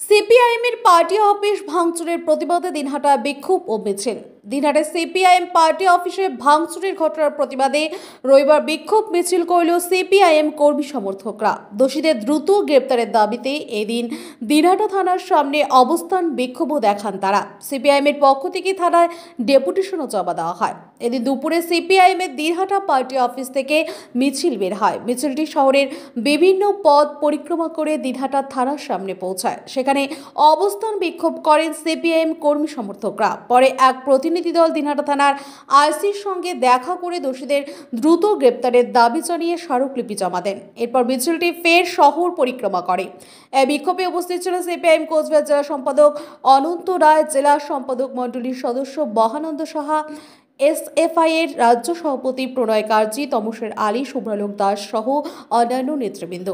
সিপিআইএমের party office ভাঙচুরের প্রতিবাদে দিনহাটা বিক্ষোভ ও মিছিল। দিনহাটায় সিপিআইএম পার্টি অফিসে ভাঙচুরের ঘটনার প্রতিবাদে রবিবার বিক্ষোভ মিছিল করল সিপিআইএম কর্মী সমর্থকরা। দোষীদের দ্রুত গ্রেপ্তারের দাবিতে এদিন দিনহাটা থানার সামনে অবস্থান বিক্ষোভও দেখান তারা। সিপিআইএমের পক্ষ থেকে থানায় ডেপুটেশনও জমা দেওয়া হয়। এদিন দুপুরে সিপিআইএমের দিনহাটা পার্টি অফিস থেকে মিছিল বের হয়। মিছিলটি শহরের বিভিন্ন পথ পরিক্রমা করে দিনহাটা থানার সামনে পৌঁছায়। সেখানে অবস্থান বিক্ষোভ করেন সিপিআইএম কর্মী সমর্থকরা। পরে এক প্রতিনিধি দল দিনহাটা থানার আইসির সঙ্গে দেখা করে দোষীদের দ্রুত গ্রেপ্তারের দাবি জানিয়ে স্মারকলিপি জমা দেন। এরপর মিছিলটি ফের শহর পরিক্রমা করে। এই বিক্ষোভে উপস্থিত ছিলেন সিপিআইএম কোচবিহার জেলা সম্পাদক অনন্ত রায়, জেলা সম্পাদক মণ্ডলীর সদস্য বহানন্দ সাহা, এসএফআই এর রাজ্য সভাপতি প্রণয় কার্জি, তমসের আলী, শুভ্রালোক দাস সহ অন্যান্য নেতৃবৃন্দ।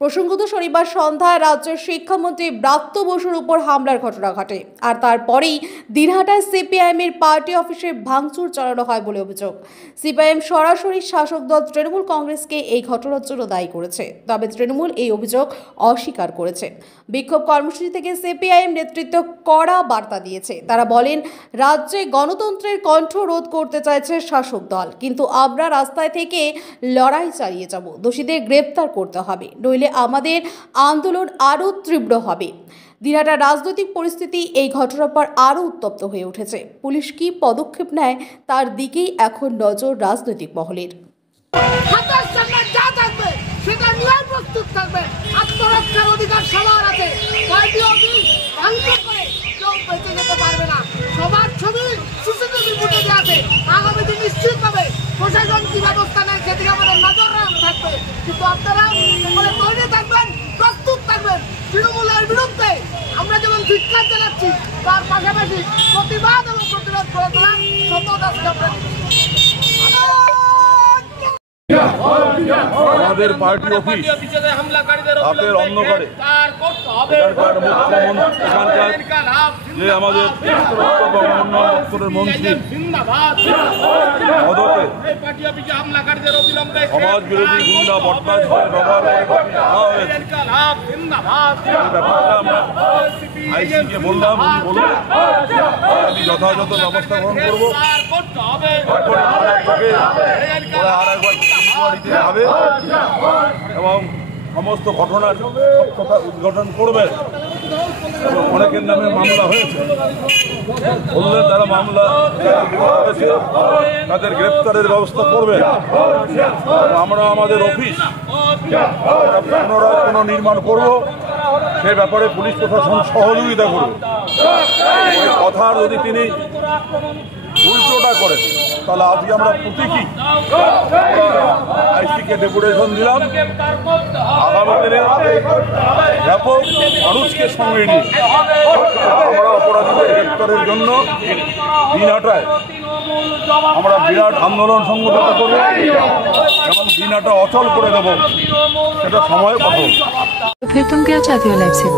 প্রসঙ্গত শনিবার সন্ধ্যায় রাজ্যের শিক্ষামন্ত্রী ব্রাত্য বসুর উপর হামলার ঘটনা ঘটে, আর তারপরেই দিনহাটায় সিপিআইএমের পার্টি অফিসে ভাঙচুর চালানো হয় বলে অভিযোগ। সিপিআইএম সরাসরি শাসক দল তৃণমূল কংগ্রেসকে এই ঘটনার জন্য দায়ী করেছে, তবে তৃণমূল এই অভিযোগ অস্বীকার করেছে। বিক্ষোভ কর্মসূচি থেকে সিপিআইএম নেতৃত্ব কড়া বার্তা দিয়েছে। তারা বলেন, রাজ্যে গণতন্ত্রের কণ্ঠ রোধ করতে চাইছে শাসক দল, কিন্তু আমরা রাস্তায় থেকে লড়াই চালিয়ে যাব। দোষীদের গ্রেপ্তার করতে হবে, নইলে আমাদের আন্দোলন আরো তীব্র হবে। দিনহাটার রাজনৈতিক পরিস্থিতি এই ঘটনার পর আরো উত্তপ্ত হয়ে উঠেছে। পুলিশ কি পদক্ষেপ নেয় তার দিকেই এখন নজর রাজনৈতিক মহলের। আত্মরক্ষার অধিকার সবার আছে। পার্টি অফিস ভাঙচুর করে কেউ বেঁচে যেতে পারবে না। সবার ছবি সিসিটিভি ফুটেজে আছে। আগামী দিন নিশ্চিতভাবে প্রশাসন কি ব্যবস্থা নেয় সেদিকে আমাদের নজর থাকবে। কিন্তু আপনারা সকলে তৈরি থাকবেন, প্রস্তুত থাকবেন। তৃণমূলের বিরুদ্ধে আমরা যেমন ধিক্কার জানাচ্ছি, তার পাশাপাশি প্রতিবাদ এবং প্রতিরোধ করে তোলার শপথ আজকে আমরা আমাদের পার্টি অফিস রাতের অন্ধকারে এখানকার যে আমাদের দপ্তরের মন্ত্রী মদতে সমাজ বিরোধী গুন্ডা বদমাশ ব্যবহার ব্যাপারটা আমরা আইসিকে বললাম, উনি বললেন আমি যথাযথ ব্যবস্থা গ্রহণ করবো। আর একবার হবে এবং সমস্ত ঘটনার তথ্যটা উদ্ঘাটন করবেন। অনেকের নামে মামলা হয়েছে, বললেন তারা মামলা হয়েছে, তাদের গ্রেপ্তারের ব্যবস্থা করবেন। আমরা আমাদের অফিস পুনরায় পুনর্নির্মাণ করব, সে ব্যাপারে পুলিশ প্রশাসন সহযোগিতা করবে। ওই কথার যদি তিনি উল্টোটা করেন তাহলে আজকে আমরা প্রতীকী আইসিকে ডেপুটেশন দিলাম। আগামী দিনে ব্যাপক মানুষকে সঙ্গে নিয়ে আমরা অপরাধীদের গ্রেপ্তারের জন্য দিনহাটায় আমরা বিরাট আন্দোলন সংগঠিত করব এবং দিনহাটা অচল করে দেব। সেটা সময় কথা। फिर तुम क्या चाहती हो लाइफ से?